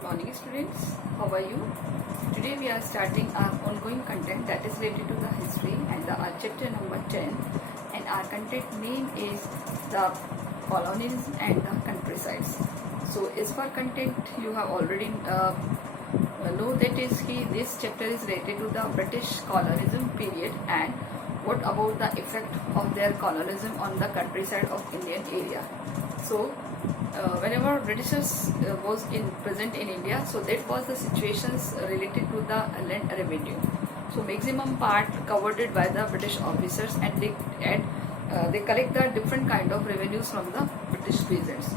Good morning students, how are you? Today we are starting our ongoing content that is related to the history and our chapter number 10, and our content name is the colonialism and the countrysides. So as for content you have already know that this chapter is related to the British colonialism period and what about the effect of their colonialism on the countryside of Indian area. So whenever Britishers was present in India, so that was the situations related to the land revenue. So maximum part covered it by the British officers, and they collect the different kind of revenues from the British peasants.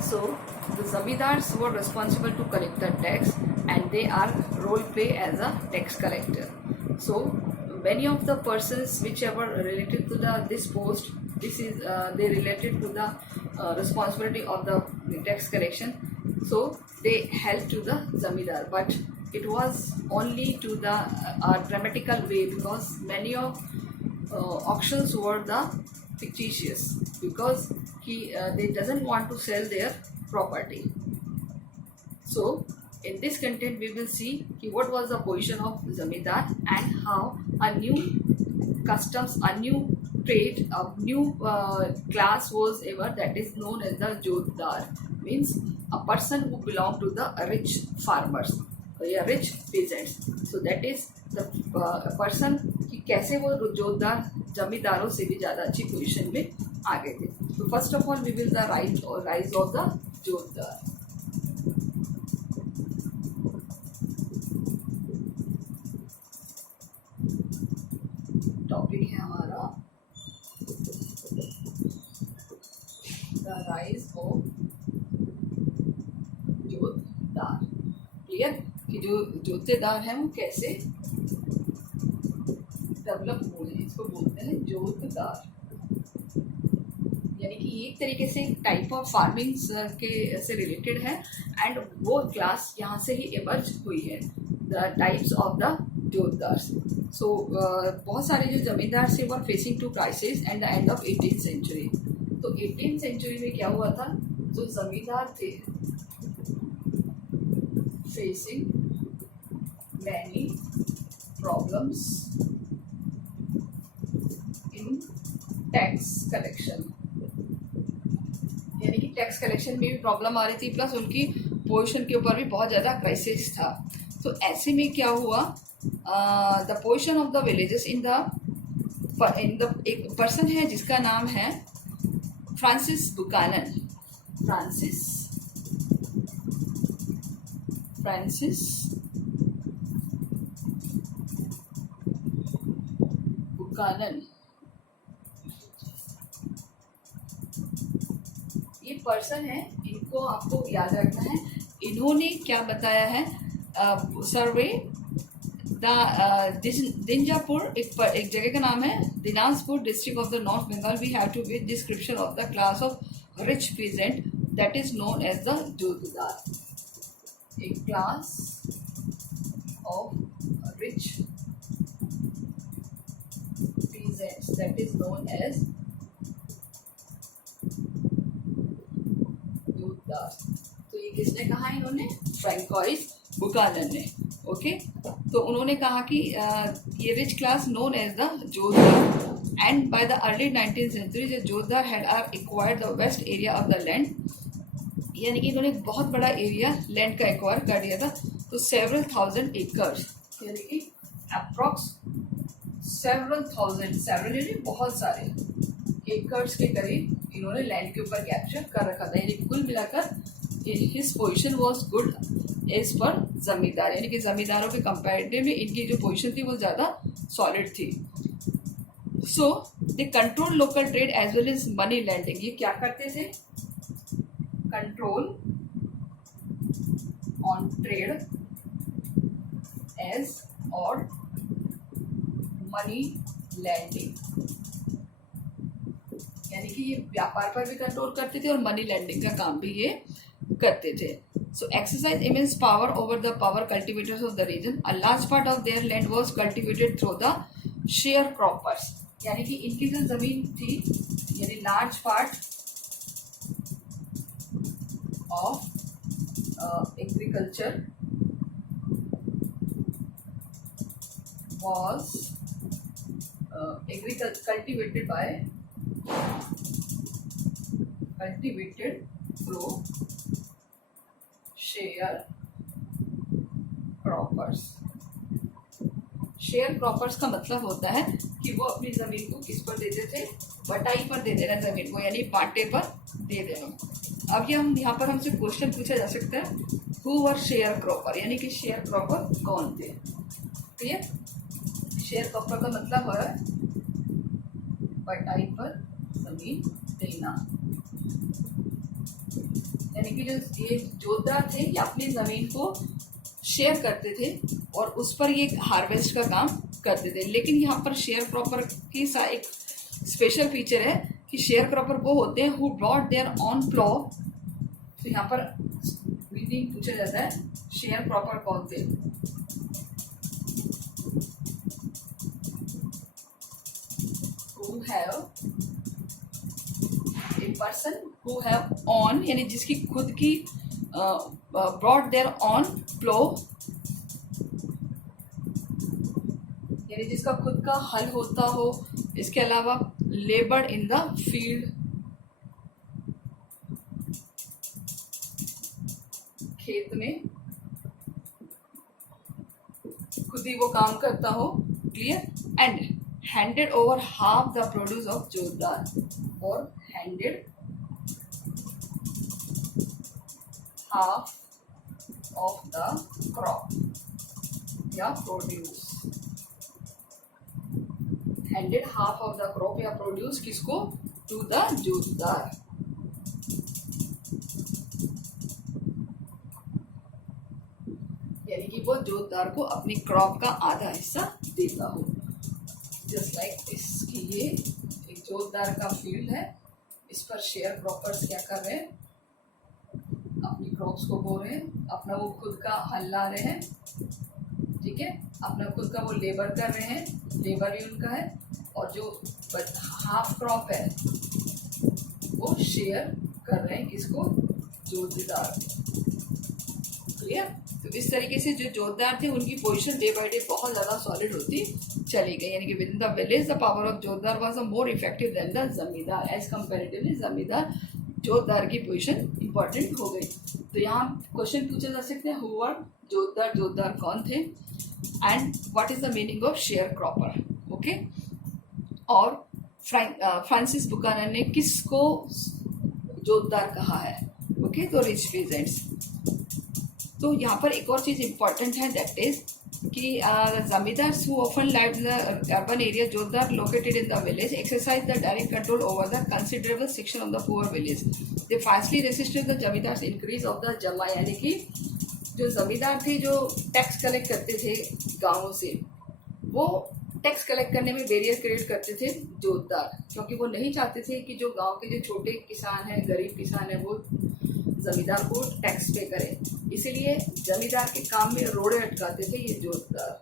So the zamindars were responsible to collect the tax, and they are role play as a tax collector. So many of the persons whichever related to this post, this is they related to the responsibility of the tax collection. So they help to the zamindar, but it was only to the dramatical way, because many of auctions were the fictitious, because they doesn't want to sell their property. So in this content we will see what was the position of zamindar and how a new customs, a new trade, a new class was ever, that is known as the jotdar, means a person who belong to the rich farmers या rich peasants. So that is the person कि कैसे वो जोतदार जमींदारों से भी ज़्यादा अच्छी position में आ गए थे. So first of all we will the rise of the jotdar. Topic है हमारा द राइज ऑफ जोतदार. क्लियर कि जो जोतेदार हैं वो कैसे डेवलप हुए हैं, इसको बोलते हैं जोतदार. यानी कि एक तरीके से टाइप ऑफ फार्मिंग के से रिलेटेड है, एंड वो क्लास यहाँ से ही इमर्ज हुई है, the types of the jotedars. So बहुत सारे जो जमींदार से were facing to crisis and the end of 18th century. तो 18th सेंचुरी में क्या हुआ था, जो जमींदार थे facing many problems in tax collection. यानी कि टैक्स कलेक्शन में भी प्रॉब्लम आ रही थी, प्लस उनकी पोजीशन के ऊपर भी बहुत ज़्यादा क्राइसिस था. तो ऐसे में क्या हुआ, the position of the villages in the एक पर्सन है जिसका नाम है फ्रांसिस बुकानन. फ्रांसिस बुकानन, ये पर्सन है, इनको आपको याद रखना है. इन्होंने क्या बताया है, सर्वे दिंजापुर, एक जगह का नाम है Dinajpur, district of the north Bengal. We have to give description of the class of rich peasant that is known as the jotedar. A class of rich peasants that is known as jotedar. तो ये किसने कहा, इन्होंने फ्रैंकोइस बुकानन ने. Okay तो उन्होंने कहा कि ये rich class known as the jotedar, and by the early 19th century जो jotedar had are acquired the waste area of the land. यानी कि इन्होंने बहुत बड़ा एरिया लैंड का एक्वायर कर दिया था. तो सेवरल थाउजेंड एकर्स, यानी कि अप्रॉक्स सेवरल यानी बहुत सारे एकर्स के करीब इन्होंने लैंड के ऊपर कैप्चर कर रखा था. यानी कुल मिलाकर his position was good as per zamindar, यानी कि जमींदारों के कंपैरेटिवली इनकी जो पोजीशन थी वो ज़्यादा सॉलिड थी. So they control local trade as well as money lending. ये क्या करते थे, कंट्रोल ऑन ट्रेड एज और मनी लैंडिंग. यानी कि ये व्यापार पर भी कंट्रोल करते थे और मनी लैंडिंग का काम भी ये करते थे. So exercise immense power over the power cultivators of the region. A large part of their land was cultivated through the sharecroppers. यानी कि इनकी जो जमीन थी, यानी large part of agriculture was cultivated through sharecroppers. Share croppers का मतलब होता है कि वो अपनी जमीन को किस पर देते थे, बटाई पर दे देना जमीन को, यानी बांटे पर दे देना। अब ये हम यहाँ पर हमसे क्वेश्चन पूछा जा सकता है, हु वर शेयर क्रॉपर, यानी कि शेयर क्रॉपर कौन थे। क्लियर? शेयर क्रॉपर का मतलब है बटाई पर जमीन देना, यानी कि जो ये जोतदार थे ये अपनी जमीन को शेयर करते थे और उस पर ये हार्वेस्ट का काम करते थे। लेकिन यहाँ पर शेयर क्रॉपर की एक स्पेशल फीचर है कि शेयर क्रॉपर वो होते हैं who brought their own plough. तो यहाँ पर मीनिंग पूछा जाता है शेयर क्रॉपर कौन थे। Who have a person who have on, यानी जिसकी खुद की ब्रॉट देयर ऑन प्लो, यानी जिसका खुद का हल होता हो। इसके अलावा लेबर इन द फील्ड, खेत में खुद ही वो काम करता हो। Clear? And handed over half the produce of jotedar, और handed half of the crop या produce, handed half of the crop या प्रोड्यूस किसको? To the jotedar. यानी कि वो जोतदार को अपनी क्रॉप का आधा हिस्सा देता हो। जस्ट लाइक इसकी ये एक जोतदार का फील्ड है, इस पर शेयर क्रॉपर्स क्या कर रहे हैं, अपनी क्रॉप्स को बो रहे हैं, अपना वो खुद का हल ला रहे हैं। ठीक है, अपना खुद का वो लेबर कर रहे हैं, लेबर ही उनका है, और जो हाफ क्रॉप है वो शेयर कर रहे हैं किसको? जोतदार। क्लियर? तो इस तरीके से जो जोतदार थे उनकी पोजीशन डे बाय डे बहुत ज़्यादा सॉलिड होती चली गई। यानी कि within the village the power of jotedar was more effective than the zamindar. As comparatively zamindar jotedar की पोजीशन इंपॉर्टेंट हो गई। तो यहाँ क्वेश्चन पूछे जा सकते हैं, हु आर जोतदार, जोतदार कौन थे, and what is the meaning of share cropper. Okay, और फ्रांसिस बुकानन ने किसको जोतदार कहा है? ओके, तो रिच पीजेंट्स। तो यहाँ पर एक और चीज़ इंपॉर्टेंट है, दैट इज कि zamindars who often live in the urban area, jotedar located in the village exercise the direct control over the considerable section of the poor village. They fastly resisted the zamindars increase of the jama, यानी कि जो जमींदार थे जो tax collect करते थे गाँवों से, वो टैक्स कलेक्ट करने में बैरियर क्रिएट करते थे जोतदार, क्योंकि वो नहीं चाहते थे कि जो गांव के जो छोटे किसान हैं, गरीब किसान हैं, वो जमींदार को टैक्स पे करें। इसीलिए जमींदार के काम में रोड़े अटकाते थे ये जोतदार,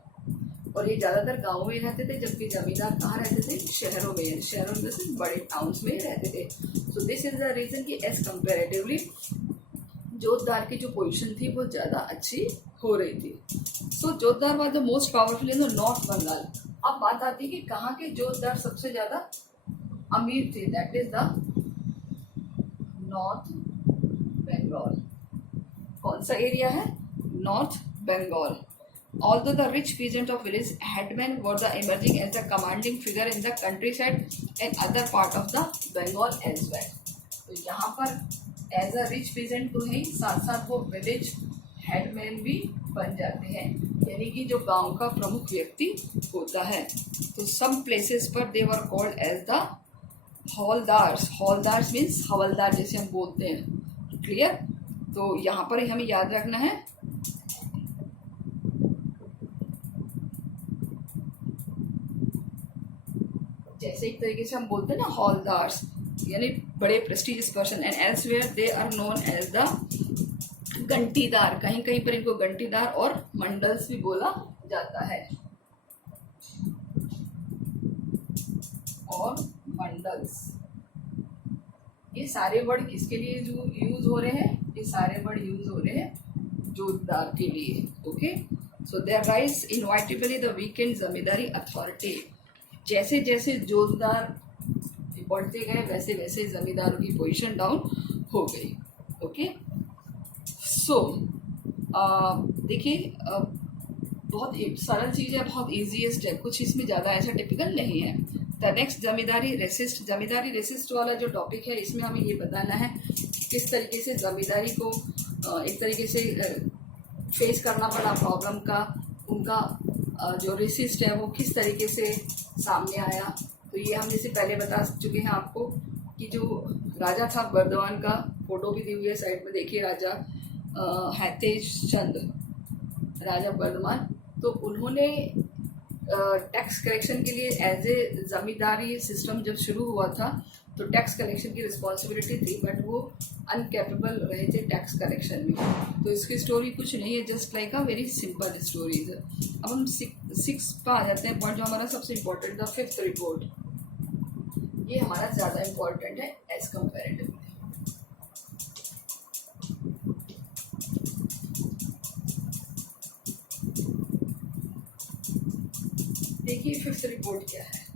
और ये ज़्यादातर गाँव में रहते थे, जबकि जमींदार कहाँ रहते थे? शहरों में। शहरों में से बड़े टाउन्स में रहते थे। So this is the reason कि एज कंपेरेटिवली जोतदार की जो पोजीशन थी वो ज़्यादा अच्छी हो रही थी। So jotedar was the most powerful in the north Bengal. अब बात आती है कि कहाँ के जोतदार सबसे ज़्यादा अमीर थे, that is the north Bengal. कौन सा एरिया है? North Bengal. Although the rich peasant of village headmen were the emerging as the commanding figure in the countryside and other part of the Bengal as well. तो यहाँ पर as a rich peasant तो है, साथ साथ वो village headman भी बन जाते हैं, यानी कि जो गांव का प्रमुख व्यक्ति होता है। तो सम प्लेसेस पर they were called as the hauladars. Hauladars means havaldar जैसे हम बोलते हैं। क्लियर? तो यहाँ पर हमें याद रखना है जैसे एक तरीके से हम बोलते हैं ना हौलदार्स, यानी बड़े prestigious person, and elsewhere they are known as the gantidar. कहीं कहीं पर इनको घंटीदार और मंडल्स भी बोला जाता है, और मंडल्स। ये सारे वर्ड किसके लिए यूज हो रहे हैं? ये सारे वर्ड यूज हो रहे हैं जोतदार के लिए. Okay, so there rise inevitably the weakened zamindari authority. जैसे जैसे जोतदार बढ़ते गए वैसे वैसे जमींदारों की पोजीशन डाउन हो गई. ओके, सो देखिए बहुत सरल चीज़ है, बहुत ईजीएस्ट है, कुछ इसमें ज़्यादा ऐसा टिपिकल नहीं है. द नेक्स्ट जमींदारी रेसिस्ट वाला जो टॉपिक है इसमें हमें ये बताना है किस तरीके से जमींदारी को एक तरीके से फेस करना पड़ा प्रॉब्लम का. उनका जो रेसिस्ट है वो किस तरीके से सामने आया. तो ये हम जैसे पहले बता चुके हैं आपको कि जो राजा था बर्दवान का फोटो भी दी हुई है साइड में, देखिए राजा हैतेश चंद, राजा बर्दवान. तो उन्होंने टैक्स कलेक्शन के लिए एज ए जमींदारी सिस्टम जब शुरू हुआ था तो टैक्स कलेक्शन की रिस्पॉन्सिबिलिटी थी, बट वो अनकेपेबल रहे थे टैक्स कलेक्शन में. तो इसकी स्टोरी कुछ नहीं है, just like a very simple stories. अब हम 6 पर आ जाते हैं, पॉइंट जो हमारा सबसे इम्पोर्टेंट, द 5th रिपोर्ट. ये हमारा ज़्यादा इम्पोर्टेंट है एज कंपेरेटिवली. देखिए 5th रिपोर्ट क्या है.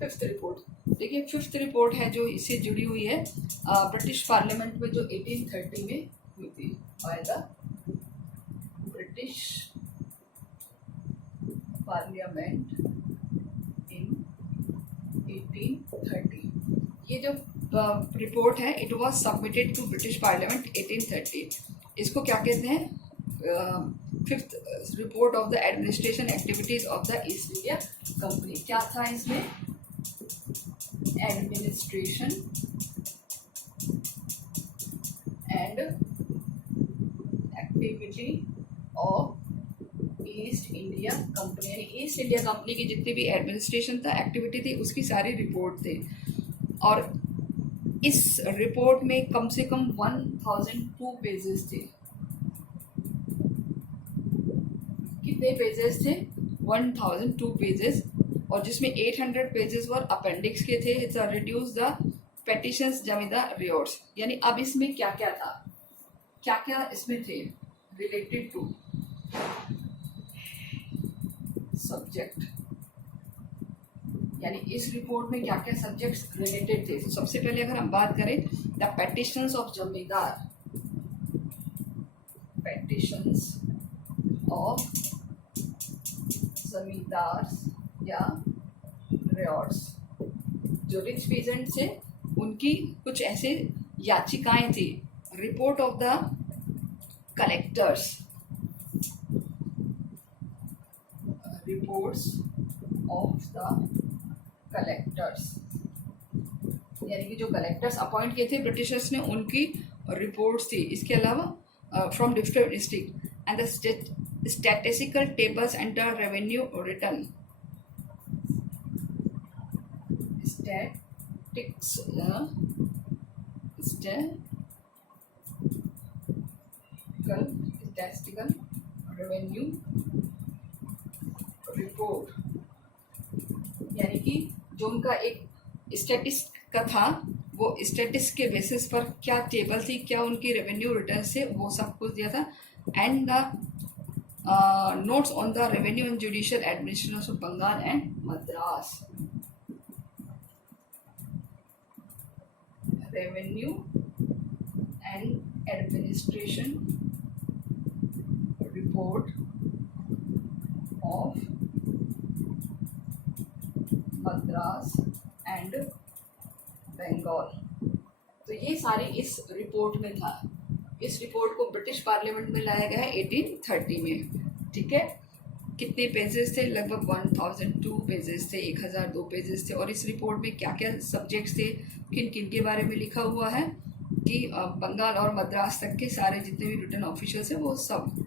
फिफ्थ रिपोर्ट देखिए, 5th रिपोर्ट है जो इससे जुड़ी हुई है ब्रिटिश पार्लियामेंट में जो 1830 में हुई थी by the British parliament in 1830. ये जो रिपोर्ट है it was submitted to British parliament 1830. इसको क्या कहते हैं? 5th report of the administration activities of the East India company. क्या था इसमें? Administration and activity of East India company. यानी ईस्ट इंडिया कंपनी की जितनी भी एडमिनिस्ट्रेशन था, एक्टिविटी थी, उसकी सारी रिपोर्ट थी. और इस रिपोर्ट में कम से कम 1002 पेजेस थे. कितने पेजेस थे? 1002 पेजेस. और जिसमें 800 पेजेस वर अपेंडिक्स के थे. इट्स रिड्यूस द पेटिशंस जमींदार रियोर्स. यानी अब इसमें क्या क्या था, क्या क्या इसमें थे रिलेटेड टू सब्जेक्ट. यानी इस रिपोर्ट में क्या क्या सब्जेक्ट्स रिलेटेड थे. तो सबसे पहले अगर हम बात करें द पेटिशंस ऑफ जमींदार, पेटिशंस ऑफ जमींदार या रियोर्स. जो रिच पीजेंट थे उनकी कुछ ऐसे याचिकाएं थी. Report of the collectors, reports of the collectors, यानी कि जो कलेक्टर्स अपॉइंट किए थे ब्रिटिशर्स ने उनकी रिपोर्ट्स थी. इसके अलावा from different district and the statistical tables and the revenue return. Statistical revenue report. यानी कि जो उनका एक स्टैटिस्ट का था वो स्टैटिस्ट के बेसिस पर क्या टेबल थी, क्या उनकी रेवेन्यू रिटर्न से, वो सब कुछ दिया था. And the notes on the revenue and judicial administration of Bengal and Madras. Revenue and administration report of Madras and Bengal. तो ये सारी इस रिपोर्ट में था. इस रिपोर्ट को ब्रिटिश पार्लियामेंट में लाया गया है 1830 में. ठीक है, कितने पेजेस थे? लगभग 1002 पेजेस थे, 1002 पेजेस थे. और इस रिपोर्ट में क्या क्या सब्जेक्ट्स थे, किन किन के बारे में लिखा हुआ है कि बंगाल और मद्रास तक के सारे जितने भी रिटर्न ऑफिशियल्स हैं वो सब.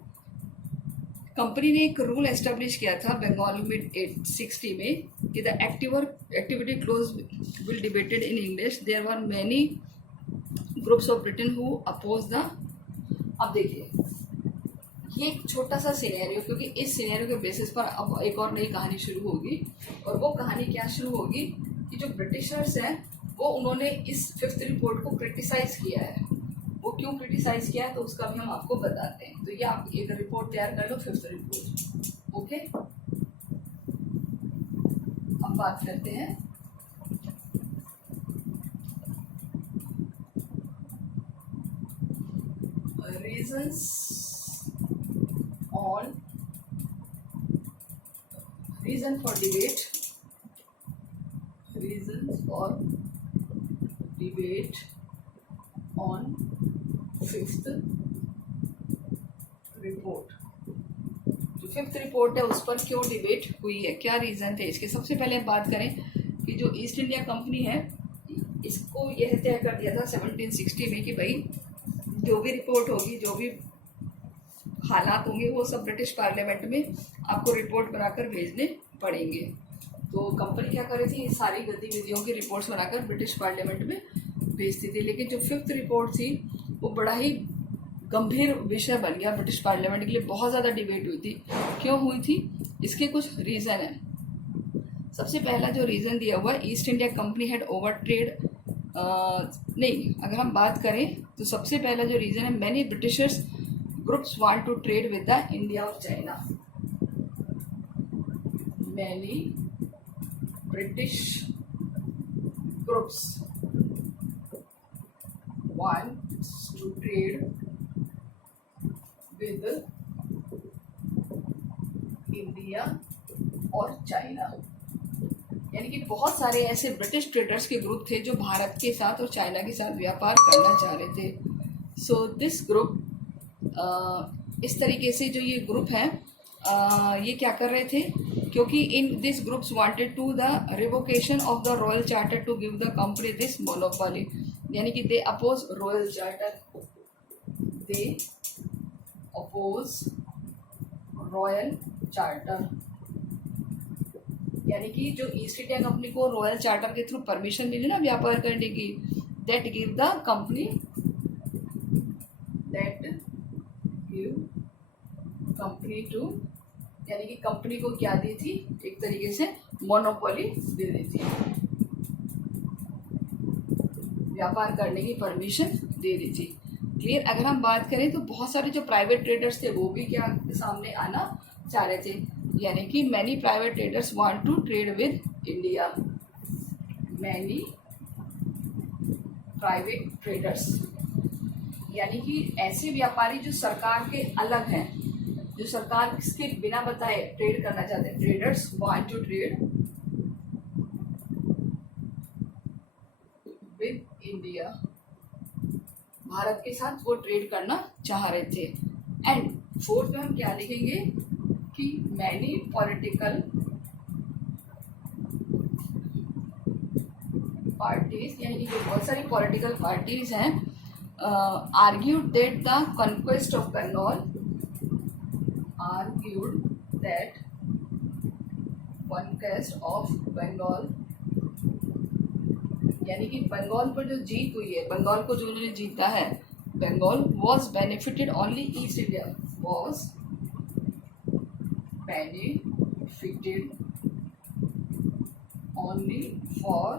कंपनी ने एक रूल एस्टेब्लिश किया था बंगाल में 1860 में कि the activity close will debated in English. There were many groups of Britain who oppose the. अब देखिए ये एक छोटा सा सिनेरियो, क्योंकि इस सिनेरियो के बेसिस पर अब एक और नई कहानी शुरू होगी। और वो कहानी क्या शुरू होगी कि जो ब्रिटिशर्स हैं वो उन्होंने इस फिफ्थ रिपोर्ट को क्रिटिसाइज किया है। वो क्यों क्रिटिसाइज किया है तो उसका भी हम आपको बताते हैं। तो ये आप एक रिपोर्ट तैयार कर लो, फिफ्थ रिपोर्ट। ओके, अब बात करते हैं reasons on reasons for debate on fifth report. जो फिफ्थ रिपोर्ट है उस पर क्यों डिबेट हुई है, क्या रीज़न थे इसके। सबसे पहले हम बात करें कि जो ईस्ट इंडिया कंपनी है इसको यह तय कर दिया था 1760 में कि भाई जो भी रिपोर्ट होगी, जो भी हालात होंगे वो सब ब्रिटिश पार्लियामेंट में आपको रिपोर्ट बनाकर भेजने पड़ेंगे। तो कंपनी क्या कर रही थी, सारी गतिविधियों की रिपोर्ट्स बनाकर ब्रिटिश पार्लियामेंट में भेजती थी। लेकिन जो फिफ्थ रिपोर्ट थी वो बड़ा ही गंभीर विषय बन गया ब्रिटिश पार्लियामेंट के लिए। बहुत ज़्यादा डिबेट हुई थी। क्यों हुई थी, इसके कुछ रीज़न है। सबसे पहला जो रीज़न दिया हुआ है, east India company had over trade नहीं, अगर हम बात करें तो सबसे पहला जो रीज़न है, many Britishers groups want to trade with the India और China. Many British groups wants to trade with India और चाइना। यानी कि बहुत सारे ऐसे ब्रिटिश ट्रेडर्स के ग्रुप थे जो भारत के साथ और चाइना के साथ व्यापार करना चाह रहे थे। सो दिस ग्रुप, इस तरीके से जो ये ग्रुप है ये क्या कर रहे थे, क्योंकि in this groups wanted to the revocation of the royal charter to give the company this monopoly. यानी कि they oppose royal charter, they oppose royal charter. यानी कि जो ईस्ट इंडिया कंपनी को रॉयल चार्टर के थ्रू परमिशन मिली ना व्यापार करने की, that give the company, that give company to, यानी कि कंपनी को क्या दी थी, एक तरीके से मोनोपोली दे दी थी, व्यापार करने की परमिशन दे दी थी। क्लियर। अगर हम बात करें तो बहुत सारे जो प्राइवेट ट्रेडर्स थे वो भी क्या सामने आना चाह रहे थे। यानी कि many private traders want to trade with India. Many private traders यानी कि ऐसे व्यापारी जो सरकार के अलग हैं, जो सरकार के बिना बताए ट्रेड करना चाहते हैं। Traders want to trade with India, भारत के साथ वो ट्रेड करना चाह रहे थे। एंड फोर्थ में हम क्या लिखेंगे कि मैनी पॉलिटिकल पार्टीज, यानी कि जो बहुत सारी पॉलिटिकल पार्टीज हैं, argued that the conquest of Bengal, argued that conquest of Bengal, यानी कि बंगाल पर जो जीत हुई है, बंगाल को जो उन्होंने जीता है, Bengal was benefited only East India, was benefited only for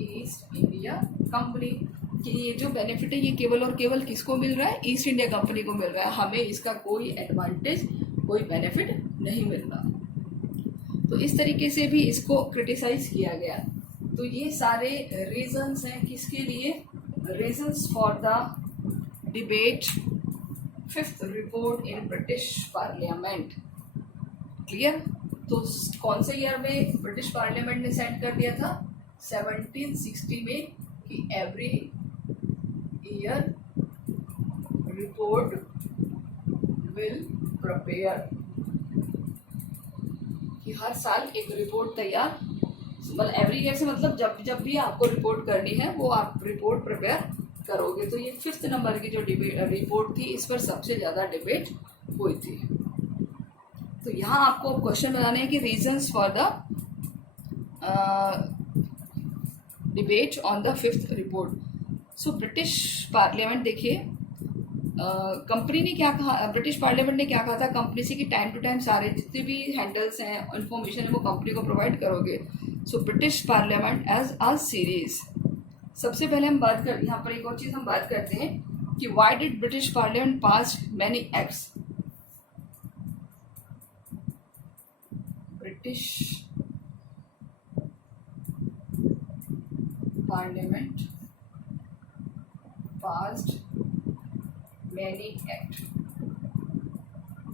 East India company. कि ये जो बेनिफिट है ये केवल और केवल किसको मिल रहा है, ईस्ट इंडिया कंपनी को मिल रहा है। हमें इसका कोई एडवांटेज, कोई बेनिफिट नहीं मिल रहा। तो इस तरीके से भी इसको क्रिटिसाइज किया गया। तो ये सारे रीजंस हैं किसके लिए, reasons for the debate fifth report in British parliament. Clear. तो कौन से ईयर में ब्रिटिश पार्लियामेंट ने सेंड कर दिया था, 1760 में, कि every year report will prepare, कि हर साल एक रिपोर्ट तैयार, मतलब एवरी ईयर से मतलब जब भी आपको रिपोर्ट करनी है वो आप रिपोर्ट प्रिपेयर करोगे। तो ये फिफ्थ नंबर की जो रिपोर्ट थी इस पर सबसे ज़्यादा डिबेट हुई थी। तो यहाँ आपको क्वेश्चन बनाने हैं कि reasons for the debate on the fifth report. So British parliament देखिए, कंपनी ने क्या कहा, ब्रिटिश पार्लियामेंट ने क्या कहा था कंपनी से कि टाइम टू टाइम सारे जितने भी हैंडल्स हैं इंफॉर्मेशन है वो कंपनी को प्रोवाइड करोगे. So British parliament as a series. सबसे पहले हम बात कर, यहाँ पर एक और चीज हम बात करते हैं कि why did British parliament pass many acts. British parliament passed many act.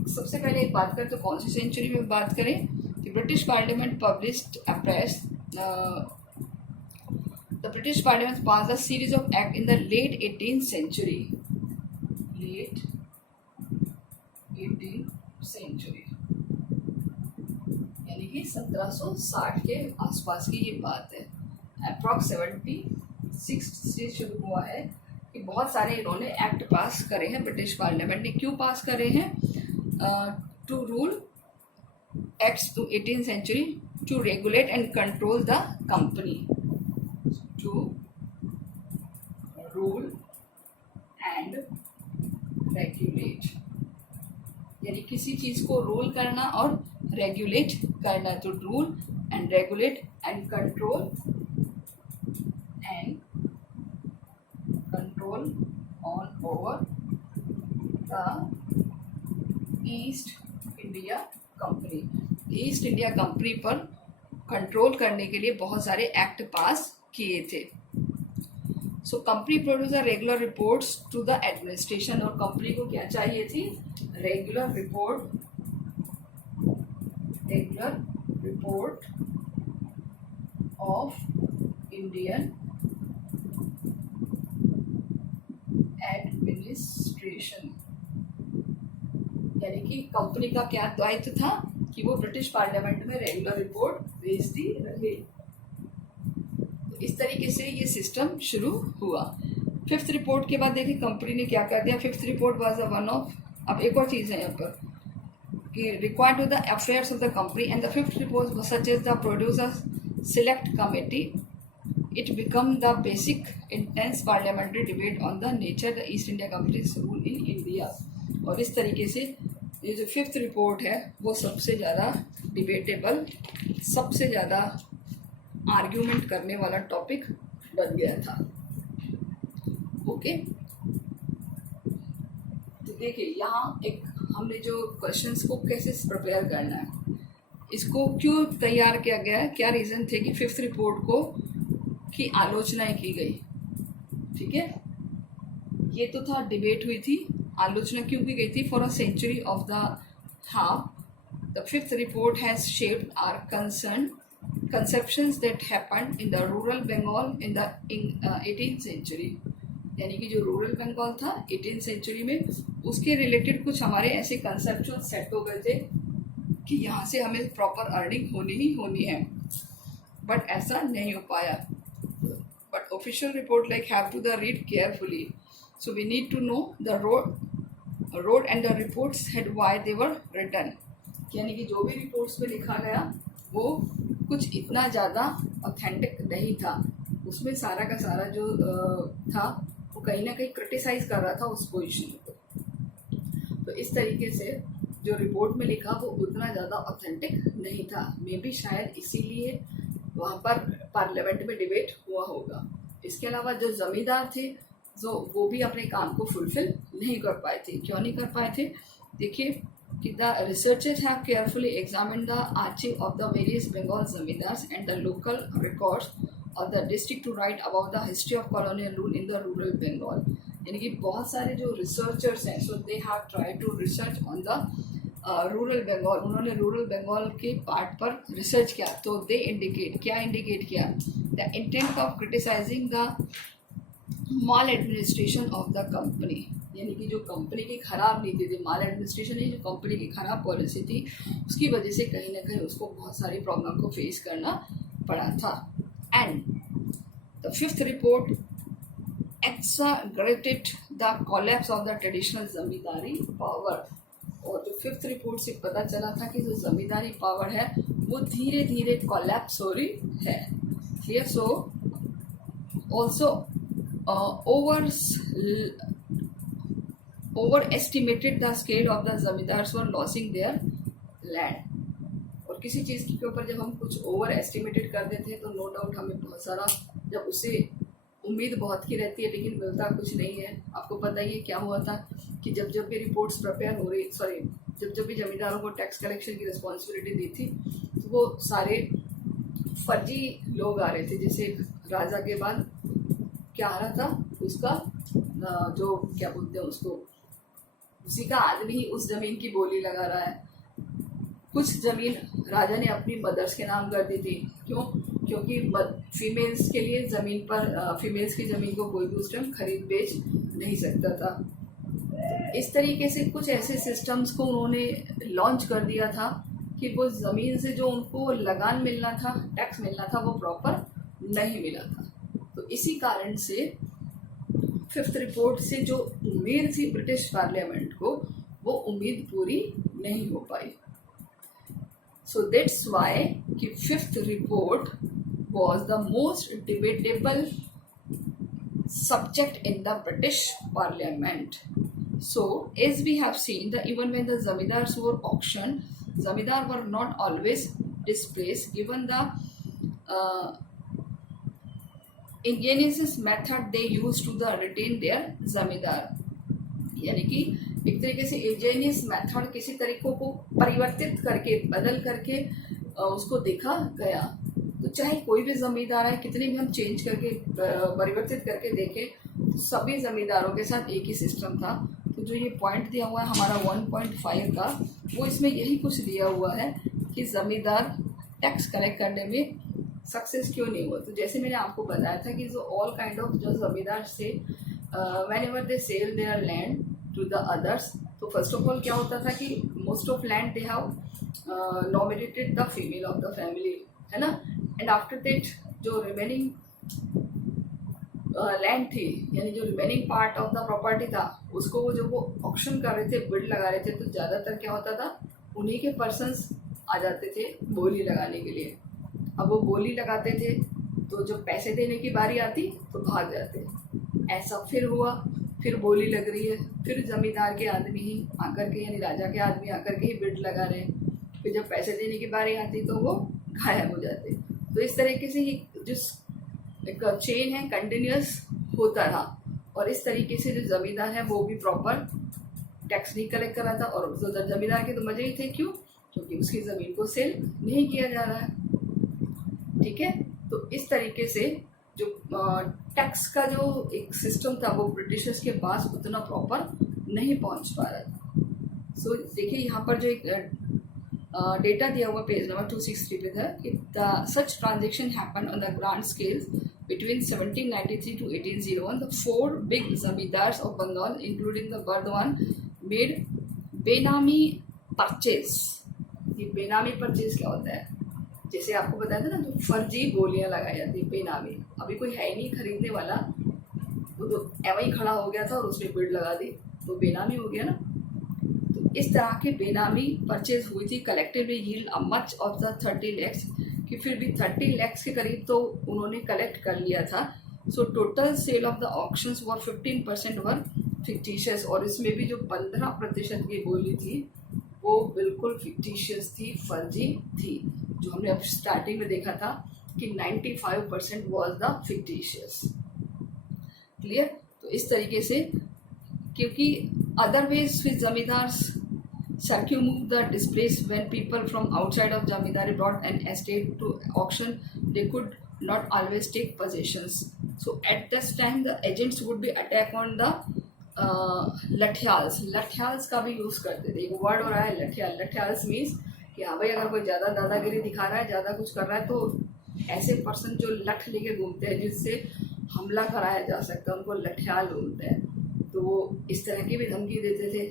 सबसे पहले एक बात करें तो कौन सी सेंचुरी में बात करें कि British parliament published a press. The British Parliament passed a series of acts in the late 18th century. Late 18th century. यानी कि 1760 के आसपास की ये बात है. अप्रॉक्स 76 से शुरू हुआ है कि बहुत सारे इन्होंने एक्ट पास करे हैं ब्रिटिश पार्लियामेंट ने. क्यों पास करे हैं? To rule acts to 18th century to regulate and control the company. To rule and regulate, यानी किसी चीज को रूल करना और रेगुलेट करना. तो rule and regulate and control on over the East India company. East India company पर control करने के लिए बहुत सारे एक्ट पास किए थे. So company produce regular reports to the administration. और कंपनी को क्या चाहिए थी? Regular report of Indian administration. यानी कि कंपनी का क्या दायित्व था कि वो ब्रिटिश पार्लियामेंट में रेगुलर रिपोर्ट भेजती रहे. इस तरीके से ये सिस्टम शुरू हुआ. फिफ्थ रिपोर्ट के बाद देखिए कंपनी ने क्या कर दिया. Fifth report was the one of, अब एक और चीज़ है यहाँ पर कि required to the affairs of the company and the fifth report such as the producer select committee. It become the basic intense parliamentary debate on the nature the East India company's rule in India. और इस तरीके से ये जो fifth report है वो सबसे ज़्यादा डिबेटेबल, सबसे ज़्यादा आर्ग्यूमेंट करने वाला टॉपिक बन गया था. ओके, तो देखिए यहाँ एक हमने जो क्वेश्चंस को कैसे प्रिपेयर करना है, इसको क्यों तैयार किया गया है, क्या रीज़न थे कि फिफ्थ रिपोर्ट को की आलोचना की गई. ठीक है, ये तो था डिबेट हुई थी. आलोचना क्यों की गई थी? For a century of the half the fifth report has shaped our conceptions that happened in the rural Bengal in the 18th century. यानी कि जो रूरल बंगाल था 18th सेंचुरी में, उसके रिलेटेड कुछ हमारे ऐसे कंसेप्चुअल सेट हो गए थे कि यहाँ से हमें प्रॉपर अर्निंग होनी ही होनी है. बट ऐसा नहीं हो पाया. But official report like have to the read carefully. So we need to know the road and the reports had why they were written. यानी कि जो भी रिपोर्ट्स में लिखा गया वो कुछ इतना ज़्यादा ऑथेंटिक नहीं था. उसमें सारा का सारा जो था वो कहीं ना कहीं क्रिटिसाइज कर रहा था उस पोजीशन को. तो इस तरीके से जो रिपोर्ट में लिखा वो उतना ज़्यादा ऑथेंटिक नहीं था. मे बी शायद इसीलिए वहाँ पर पार्लियामेंट में डिबेट हुआ होगा. इसके अलावा जो जमींदार थे जो वो भी अपने काम को फुलफिल नहीं कर पाए थे. क्यों नहीं कर पाए थे? देखिए कि the researchers have carefully examined the archive of the various Bengal zamindars and the local records of the district to write about the history of colonial rule in the rural Bengal. यानी कि बहुत सारे जो researchers हैं, so they have tried to research on the rural Bengal. उन्होंने rural Bengal के part पर research किया. तो दे इंडिकेट, क्या इंडिकेट किया? The intent of criticising the maladministration of the company. यानी कि जो कंपनी की खराब नीति थी, माल एडमिनिस्ट्रेशन ही जो कंपनी की खराब पॉलिसी थी, उसकी वजह से कहीं ना कहीं उसको बहुत सारी प्रॉब्लम को फेस करना पड़ा था. And the fifth report exaggerated the collapse of the traditional zamindari power. और जो फिफ्थ रिपोर्ट से पता चला था कि जो जमींदारी पावर है वो धीरे धीरे कोलैप्स हो रही है. Clear? So also over estimated the scale of the zamindars were losing there land. और किसी चीज़ के ऊपर जब हम कुछ ओवर एस्टिमेटेड कर देते हैं तो नो डाउट हमें बहुत सारा, जब उससे उम्मीद बहुत की रहती है लेकिन मिलता कुछ नहीं है। आपको पता ही है क्या हुआ था कि जब जब भी रिपोर्ट्स प्रिपेयर हो रही, जब जब भी जमींदारों को टैक्स कलेक्शन की रिस्पॉन्सिबिलिटी दी थी तो वो सारे फर्जी लोग आ रहे थे। जैसे राजा के बाद क्या आ रहा था, उसका जो क्या बोलते हैं उसको, उसी का आदमी ही उस जमीन की बोली लगा रहा है। कुछ जमीन राजा ने अपनी मदर्स के नाम कर दी थी। क्यों? क्योंकि फीमेल्स के लिए ज़मीन पर, फीमेल्स की ज़मीन को कोई भी उस टाइम खरीद बेच नहीं सकता था। इस तरीके से कुछ ऐसे सिस्टम्स को उन्होंने लॉन्च कर दिया था कि वो ज़मीन से जो उनको लगान मिलना था, टैक्स मिलना था, वो प्रॉपर नहीं मिला था। तो इसी कारण से फिफ्थ रिपोर्ट से जो उम्मीद थी ब्रिटिश पार्लियामेंट को, वो उम्मीद पूरी नहीं हो पाई। So that's why the fifth report was the most debatable subject in the British Parliament. So as we have seen that even when the zamindars were auctioned, zamindar were not always displaced given the ingenious method they used to the retain their zamindar। यानी कि एक तरीके से Angénieux method किसी तरीकों को परिवर्तित करके, बदल करके उसको देखा गया। तो चाहे कोई भी जमींदार है, कितने भी हम चेंज करके परिवर्तित करके देखें, तो सभी जमींदारों के साथ एक ही सिस्टम था। तो जो ये पॉइंट दिया हुआ है हमारा 1.5 का, वो इसमें यही कुछ दिया हुआ है कि जमींदार टैक्स कलेक्ट करने में सक्सेस क्यों नहीं हुआ। तो जैसे मैंने आपको बताया था कि जो ऑल काइंड ऑफ जो जमींदार से whenever they sell their land to the others, तो फर्स्ट ऑफ ऑल क्या होता था कि most of land they have nominated the female of the family, है ना। एंड आफ्टर दैट जो रिमेनिंग लैंड थी, यानी जो remaining part of the property था, उसको वो जो वो ऑक्शन कर रहे थे, बिड लगा रहे थे, तो ज़्यादातर क्या होता था, उन्हीं के पर्सन्स आ जाते थे बोली लगाने के लिए। अब वो बोली लगाते थे तो जब पैसे देने की बारी आती तो भाग जाते। ऐसा फिर हुआ, फिर बोली लग रही है, फिर जमींदार के आदमी ही आकर के, यानी राजा के आदमी आकर के ही बिड लगा रहे हैं, फिर जब पैसे देने की बारी आती तो वो गायब हो जाते। तो इस तरीके से ही जिस एक चेन है कंटिन्यूस होता रहा, और इस तरीके से जो जमींदार है वो भी प्रॉपर टैक्स नहीं कलेक्ट कर रहा था। और जमींदार के तो मजे ही थे, क्यों? क्योंकि उसकी ज़मीन को सेल नहीं किया जा रहा है। ठीक है, तो इस तरीके से जो टैक्स का जो एक सिस्टम था वो ब्रिटिशर्स के पास उतना प्रॉपर नहीं पहुंच पा रहा था। सो देखिए यहाँ पर जो एक डेटा दिया हुआ पेज नंबर 263 पे था कि such transaction happen on the grand scale between 1793 to 1801। The 4 big zamindars of Bengal including the Burdwan made benami purchase. ये बेनामी परचेज क्या होता है? जैसे आपको बताया था ना, जो फर्जी बोलियां लगाई जाती है, बेनामी। अभी कोई है नहीं खरीदने वाला, वो तो एवं ही खड़ा हो गया था और उसने बिड लगा दी, तो बेनामी हो गया ना। तो इस तरह के बेनामी परचेज हुई थी। Collectively yield a much of the 30 lakhs, कि फिर भी 30 lakhs के करीब तो उन्होंने कलेक्ट कर लिया था। So total sale of the auctions were 15% were fictitious, और इसमें भी जो 15% की बोली थी वो बिल्कुल फिक्टिशियस थी, फर्जी थी। जो हमने अब स्टार्टिंग में देखा था कि 95% वॉज द फिक्टिशियस। क्लियर? तो इस तरीके से, क्योंकि अदरवाइज फिर जमींदार circumvent the displace when people from outside of zamindari brought an estate to auction, they could not always take possessions. So at this time the agents would be attack on the लठियाल्स का भी use करते थे। एक word हो रहा है लठियाल। लठियाल्स means कि हाँ भाई, अगर कोई ज़्यादा दादागिरी दिखा रहा है, ज़्यादा कुछ कर रहा है, तो ऐसे पर्सन जो लठ लेके घूमते हैं जिससे हमला कराया जा सकता है, उनको लठियाल बोलते हैं। तो वो इस तरह की भी धमकी देते थे।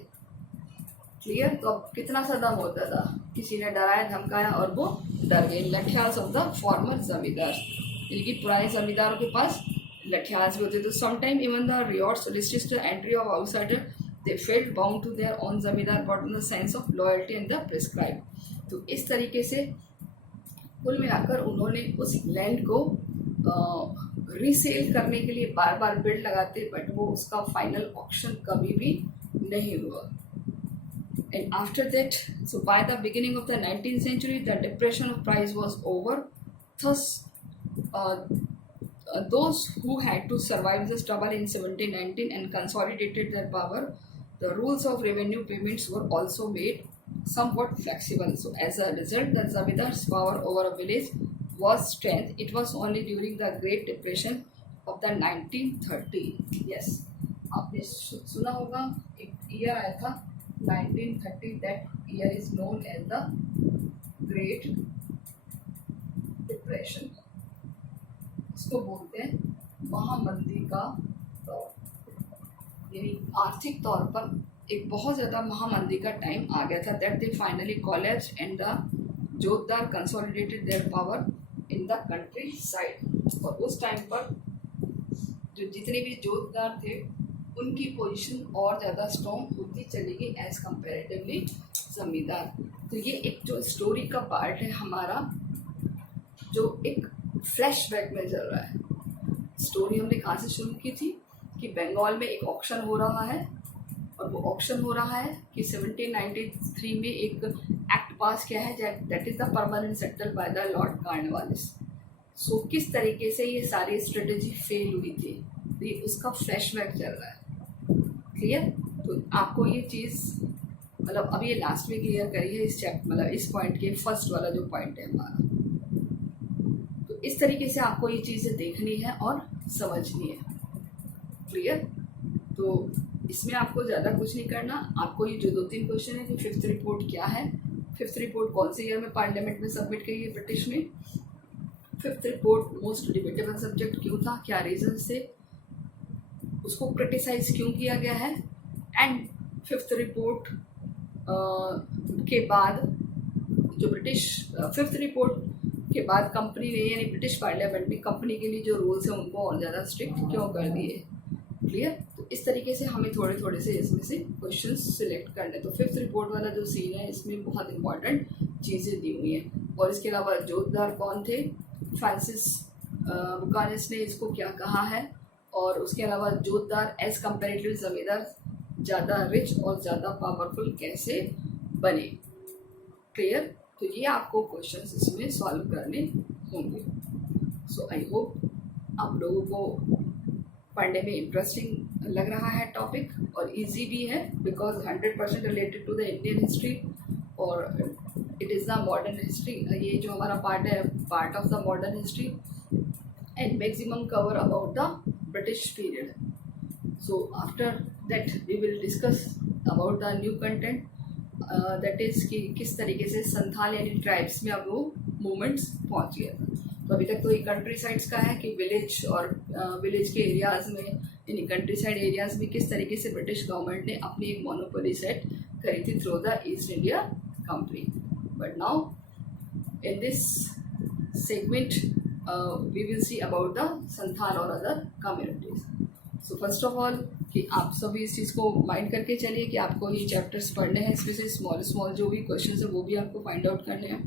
क्लियर? तो अब कितना सा दम होता था, किसी ने डराया धमकाया और वो डर गए। लठियाल्स ऑफ द फॉर्मर जमींदार, यानी कि पुराने जमींदारों के पास लठियाल्स भी होते। तो sometime even the ryots restrict the entry of outsider, they felt bound to their own zamindar but in the sense of loyalty and the prescribe. तो इस तरीके से कुल मिलाकर उन्होंने उस लैंड को रीसेल करने के लिए बार बार बिड लगाते, बट वो उसका फाइनल ऑक्शन कभी भी नहीं हुआ. And after that, so by the beginning of the 19th century, the depression of price was over. Thus, those who had to survive the struggle in 1719 and consolidated their power, the rules of revenue payments were also made somewhat flexible. So as a result, the Zamindar's power over a village was strength. It was only during the Great Depression of the 1930. Yes, आपने सुना होगा एक year आया था 1930. That year is known as the Great Depression. इसको बोलते हैं महामंदी का दौर. यानी आर्थिक तौर पर एक बहुत ज़्यादा महामंदी का टाइम आ गया था. That they finally collapsed and the jotedar consolidated their power in the countryside. और उस टाइम पर जो जितने भी जोतदार थे उनकी पोजीशन और ज़्यादा स्ट्रॉन्ग होती चली गई एज कंपेरेटिवली जमींदार. तो ये एक जो स्टोरी का पार्ट है हमारा, जो एक फ्लैशबैक में चल रहा है. स्टोरी हमने कहाँ से शुरू की थी कि बंगाल में एक ऑक्शन हो रहा है, और वो ऑक्शन हो रहा है कि 1793 में एक एक्ट पास किया है that is the permanent settle by the Lord Cornwallis. So किस तरीके से ये सारी स्ट्रेटजी फेल हुई थी, तो ये उसका फ्लैशबैक चल रहा है. क्लियर? तो आपको ये चीज़ मतलब अब ये लास्ट में क्लियर करी है इस चैप्टर, मतलब इस पॉइंट के फर्स्ट वाला जो पॉइंट है हमारा. तो इस तरीके से आपको ये चीज़ें देखनी है और समझनी है. क्लियर? तो इसमें आपको ज़्यादा कुछ नहीं करना. आपको ये जो 2-3 क्वेश्चन है कि फिफ्थ रिपोर्ट क्या है, फिफ्थ रिपोर्ट कौन से ईयर में पार्लियामेंट में सबमिट की है ब्रिटिश ने, fifth report most debatable subject क्यों था, क्या रीजन से उसको क्रिटिसाइज क्यों किया गया है, एंड फिफ्थ रिपोर्ट के बाद जो ब्रिटिश फिफ्थ रिपोर्ट के बाद कंपनी ने यानी ब्रिटिश पार्लियामेंट ने कंपनी के लिए जो रूल्स हैं उनको और ज़्यादा स्ट्रिक्ट क्यों कर दिए. क्लियर? तो इस तरीके से हमें थोड़े थोड़े से इसमें से क्वेश्चंस सिलेक्ट करने. तो फिफ्थ रिपोर्ट वाला जो सीन है इसमें बहुत इंपॉर्टेंट चीज़ें दी हुई हैं. और इसके अलावा जोतदार कौन थे, फ्रांसिस बुकानेस ने इसको क्या कहा है, और उसके अलावा जोतदार एज कंपेरेटिव जमींदार ज़्यादा रिच और ज़्यादा पावरफुल कैसे बने. क्लियर? तो ये आपको क्वेश्चंस इसमें सॉल्व करने होंगे. सो आई होप आप लोगों को पढ़ने में इंटरेस्टिंग लग रहा है टॉपिक, और इजी भी है because 100% related to the Indian history, और it is the modern history. ये जो हमारा पार्ट है part of the modern history and maximum cover about the British period. So after that we will discuss about the new content, that is कि किस तरीके से संथाल यानी ट्राइब्स में अब वो मूवमेंट्स पहुँच गया था. तो अभी तक तो ये कंट्री साइड्स का है कि विलेज और विलेज के एरियाज़ में यानी कंट्री साइड एरियाज़ में किस तरीके से ब्रिटिश गवर्नमेंट ने अपनी एक मोनोपोली सेट करी थी through the East India Company. But now in this segment we will see about the Santhal और other communities. So first of all कि आप सभी इस चीज़ को माइंड करके चलिए कि आपको ये चैप्टर्स पढ़ने हैं, इसमें से स्मॉल जो भी क्वेश्चन है वो भी आपको फाइंड आउट करने हैं.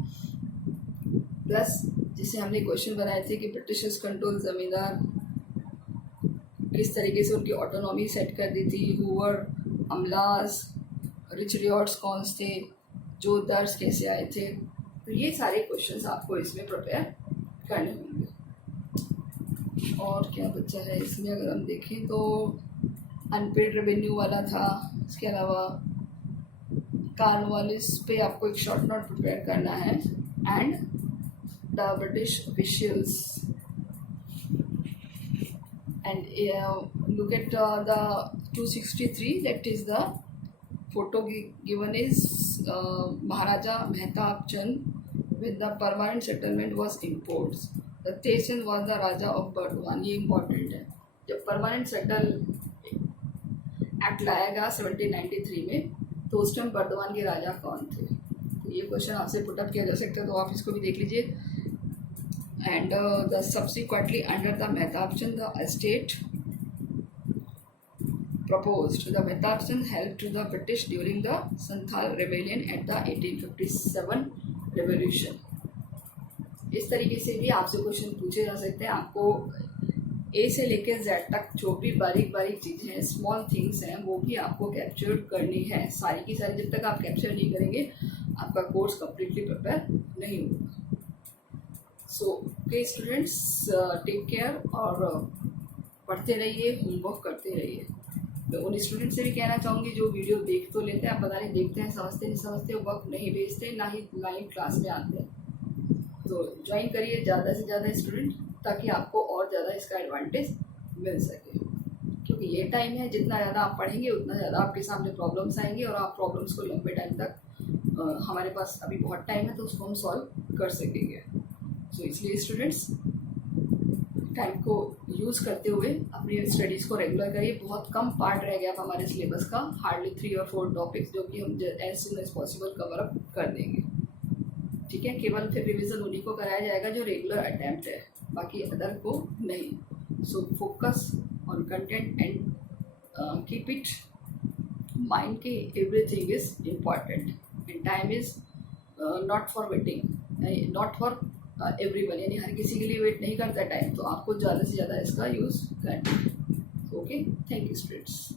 प्लस जिससे हमने क्वेश्चन बनाए थे कि ब्रिटिशर्स कंट्रोल जमींदार किस तरीके से उनकी ऑटोनॉमी सेट कर दी थी, हुवर अमलाज, रिच रियॉर्ड्स कौन थे, जोतदार्स कैसे आए थे. तो ये सारे क्वेश्चंस आपको इसमें प्रिपेयर करने होंगे. और क्या बच्चा है इसमें अगर हम देखें तो अनपेड रेवेन्यू वाला था. इसके अलावा कॉर्नवालिस पे आपको एक शॉर्ट नोट प्रिपेयर करना है, and the British officials, and look at the 263, that is the photo given is Maharaja Mehtab Chand when the permanent settlement was imposed. The Tejan was the Raja of Burdwan. ये important है. जब permanent settle act लाया गया 1793 में, तो उस time Burdwan के राजा कौन थे. तो ये क्वेश्चन आपसे पुटअप किया जा सकता है, तो आप इसको भी देख लीजिए. And the subsequently under the Mehtab Chand the estate proposed. The Mehtab Chand helped to the British during the Santhal rebellion at the 1857 revolution. इस तरीके से भी आपसे क्वेश्चन पूछे जा सकते हैं. आपको ए से लेकर जेड तक जो भी बारीक बारीक चीज़ें हैं, स्मॉल थिंग्स हैं, वो भी आपको कैप्चर करनी है। सारी की सारी जब तक आप कैप्चर नहीं करेंगे आपका कोर्स कम्प्लीटली प्रिपेयर नहीं होगा। So okay students, take care और पढ़ते रहिए, होमवर्क करते रहिए। तो उन स्टूडेंट से भी कहना चाहूँगी जो वीडियो देख तो लेते हैं, आप पता नहीं देखते हैं, समझते नहीं समझते, वर्क नहीं भेजते, ना ही लाइव क्लास में आते हैं। तो ज्वाइन करिए ज़्यादा से ज़्यादा स्टूडेंट, ताकि आपको और ज़्यादा इसका एडवांटेज मिल सके। क्योंकि ये टाइम है, जितना ज़्यादा आप पढ़ेंगे उतना ज़्यादा आपके सामने प्रॉब्लम्स आएंगे और आप प्रॉब्लम्स को लंबे टाइम तक, हमारे पास अभी बहुत टाइम है तो उसको हम सॉल्व कर सकेंगे। सो इसलिए स्टूडेंट्स टाइम को यूज़ करते हुए अपनी स्टडीज़ को रेगुलर करिए। बहुत कम पार्ट रह गया हमारे सिलेबस का, हार्डली 3 और 4 टॉपिक्स, जो कि हम as soon as possible cover up कर देंगे। ठीक है, केवल फिर रिविज़न उन्हीं को कराया जाएगा जो रेगुलर अटैम्प्ट है, बाकी अदर को नहीं। So focus on content and keep it mind कि everything is important and time is not for waiting, not for everyone, यानी हर किसी के लिए वेट नहीं करता टाइम, तो आपको ज़्यादा से ज़्यादा इसका यूज़ करना है। Okay, thank you students.